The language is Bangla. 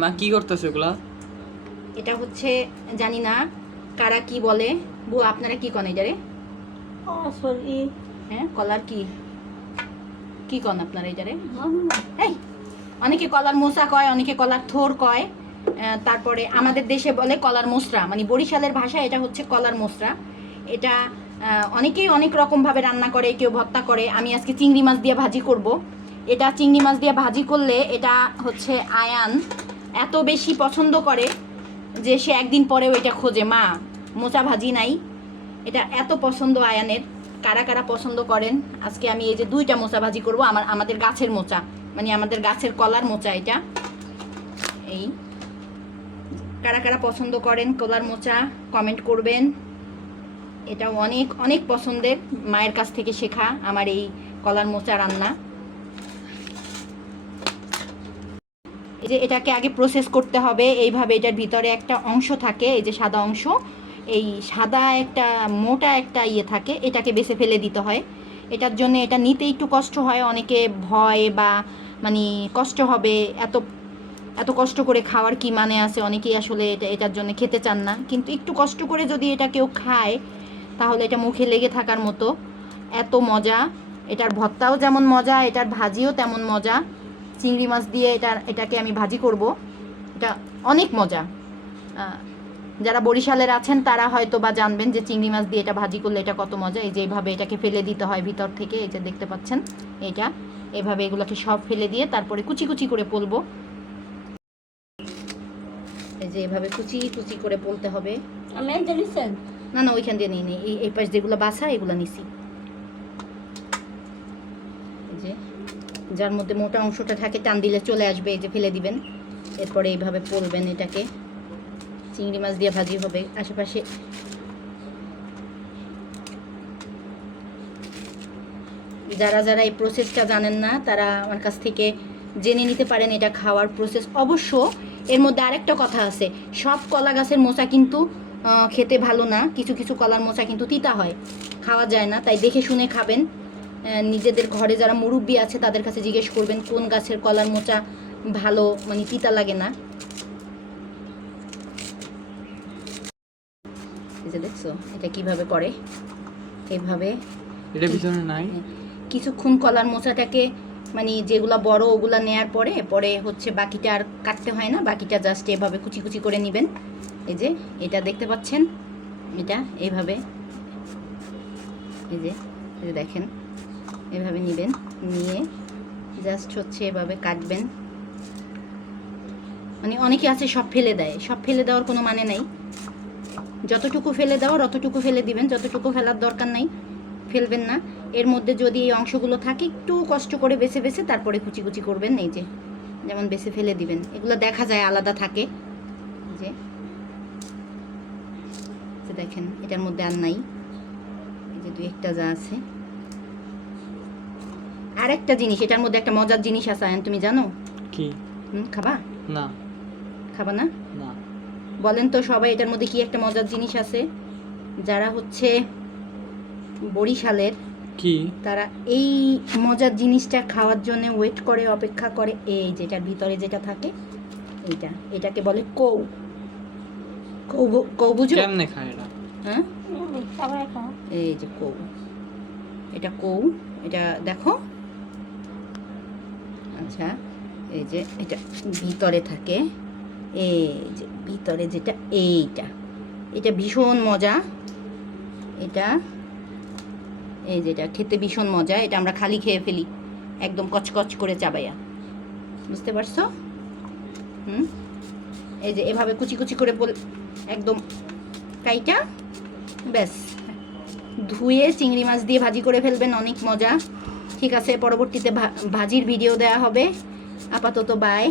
মা কি করতেছে এগুলা? এটা হচ্ছে জানি না কারা কি বলে, বউ আপনারা কি কন এটারে? সরি, হ্যাঁ কলার কি কি কন আপনারা এটারে? এই অনেকে কলার মোচা কয়, অনেকে কলার থোর কয়, তারপরে আমাদের দেশে বলে কলার মোচরা, মানে বরিশালের ভাষায় এটা হচ্ছে কলার মোচরা। এটা অনেকেই অনেক রকমভাবে রান্না করে, কেউ ভর্তা করে। আমি আজকে চিংড়ি মাছ দিয়ে ভাজি করব। এটা চিংড়ি মাছ দিয়ে ভাজি করলে এটা হচ্ছে আয়ান এত বেশি পছন্দ করে যে সে একদিন পরেও এটা খোঁজে, মা মোচা ভাজি নাই। এটা এত পছন্দ আয়ানের। কারা কারা পছন্দ করেন? আজকে আমি এই যে 2টা মোচা ভাজি করব, আমাদের গাছের মোচা, মানে আমাদের গাছের কলার মোচা এটা। এই কারা কারা পছন্দ করেন কলার মোচা কমেন্ট করবেন। এটা অনেক অনেক পছন্দের, মায়ের কাছ থেকে শেখা আমার এই কলার মোচা রান্না। এই যে এটাকে আগে প্রসেস করতে হবে এইভাবে। এটার ভিতরে একটা অংশ থাকে, এই যে সাদা অংশ, এই সাদা একটা মোটা একটা ইয়ে থাকে, এটাকে বেছে ফেলে দিতে হয়। এটার জন্য এটা নিতে একটু কষ্ট হয়, অনেকে ভয় বা মানে কষ্ট হবে, এত এত কষ্ট করে খাওয়ার কি মানে আছে, অনেকেই আসলে এটার জন্য খেতে চান না। কিন্তু একটু কষ্ট করে যদি এটা কেউ খায় তাহলে এটা মুখে লেগে থাকার মতো, এত মজা। এটার ভর্তাও যেমন মজা, এটার ভাজিও তেমন মজা। চিংড়ি মাছ দিয়ে এটাকে আমি ভাজি করব, এটা অনেক মজা। যারা বরিশালের আছেন তারা হয়তো বা জানবেন যে চিংড়ি মাছ দিয়ে এটা ভাজি করলে এটা কত মজা। এই যে এইভাবে এটাকে ফেলে দিতে হয় ভিতর থেকে, এই যে দেখতে পাচ্ছেন এটা এইভাবে এগুলোকে সব ফেলে দিয়ে তারপরে কুচি কুচি করে পলবো। এই যে এভাবে কুচি কুচি করে পলতে হবে। আমি দিয়েছেন না না, ওইখান দিয়ে নিই নি, এই পাশ যেগুলো বাসা এগুলো নিছি। এই যে যার মধ্যে মোটা অংশটা থাকে টান দিলে চলে আসবে, এই যে ফেলে দিবেন। এরপরে এইভাবে পলবেন এটাকে। চিংড়ি মাছ দিয়ে ভাজি হবে আশেপাশে। যারা যারা এই প্রসেসটা জানেন না তারা আমার কাছ থেকে জেনে নিতে পারেন এটা খাওয়ার প্রসেস। অবশ্য এর মধ্যে আরেকটা কথা আছে, সব কলা গাছের মোচা কিন্তু খেতে ভালো না। কিছু কিছু কলার মোচা কিন্তু তিতা হয়, খাওয়া যায় না। তাই দেখে শুনে খাবেন। নিজেদের ঘরে যারা মুরব্বি আছে তাদের কাছে জিজ্ঞেস করবেন কোন গাছের কলার মোচা ভালো, মানে তিতা লাগে না। এই যে দেখছো এটা কিভাবে করে, এইভাবে এটা পিছনে নাই। কিছুক্ষণ কলার মোচাটাকে মানে যেগুলা বড় ওগুলা নেয়ার পরে পরে হচ্ছে বাকিটা আর কাটতে হয় না, বাকিটা জাস্ট এভাবে কুচি কুচি করে নেবেন। এই যে এটা দেখতে পাচ্ছেন, এটা এইভাবে, এই যে দেখেন এভাবে নেবেন, নিয়ে জাস্ট হচ্ছে এভাবে কাটবেন। মানে অনেকে আছে সব ফেলে দেয়, সব ফেলে দেওয়ার কোনো মানে নাই। যতটুকু ফেলে দেওয়ার অতটুকু ফেলে দিবেন, যতটুকু ফেলার দরকার নাই ফেলবেন না। এর মধ্যে যদি এই অংশগুলো থাকে একটু কষ্ট করে বেছে বেছে তারপরে কুচি কুচি করবেন। এই যে যেমন বেছে ফেলে দিবেন, এগুলো দেখা যায় আলাদা থাকে। যে দেখেন এটার মধ্যে আর নাই, এই যে 2-1টা যা আছে। আর একটা জিনিস এটার মধ্যে, একটা মজার জিনিস আছে, তুমি জানো কি? খাবা? না। খাবা না? না। বলেন তো সবাই এটার মধ্যে কি একটা মজার জিনিস আছে? যারা হচ্ছে বরিশালের কি? তারা এই মজার জিনিসটা খাওয়ার জন্য ওয়েট করে, অপেক্ষা করে। এই যেটার ভিতরে যেটা থাকে এইটা, এটাকে বলে কৌ। কৌ কৌ বুঝো? কেমনে খায় এটা? হ্যাঁ সবাই খাও। এই যে কৌ, এটা কৌ, এটা দেখো। আচ্ছা এই যে এটা ভিতরে থাকে, এই যে ভিতরে যেটা, এইটা এটা ভীষণ মজা। এটা এই যেটা খেতে ভীষণ মজা, এটা আমরা খালি খেয়ে ফেলি একদম কচকচ করে চাবাইয়া, বুঝতে পারছো? এই যে এভাবে কুচি কুচি করে একদম কাইটা ব্যাস ধুয়ে চিংড়ি মাছ দিয়ে ভাজি করে ফেলবেন, অনেক মজা। ঠিক আছে, পরবর্তীতে ভাজির ভিডিও দেওয়া হবে। আপাতত বাই।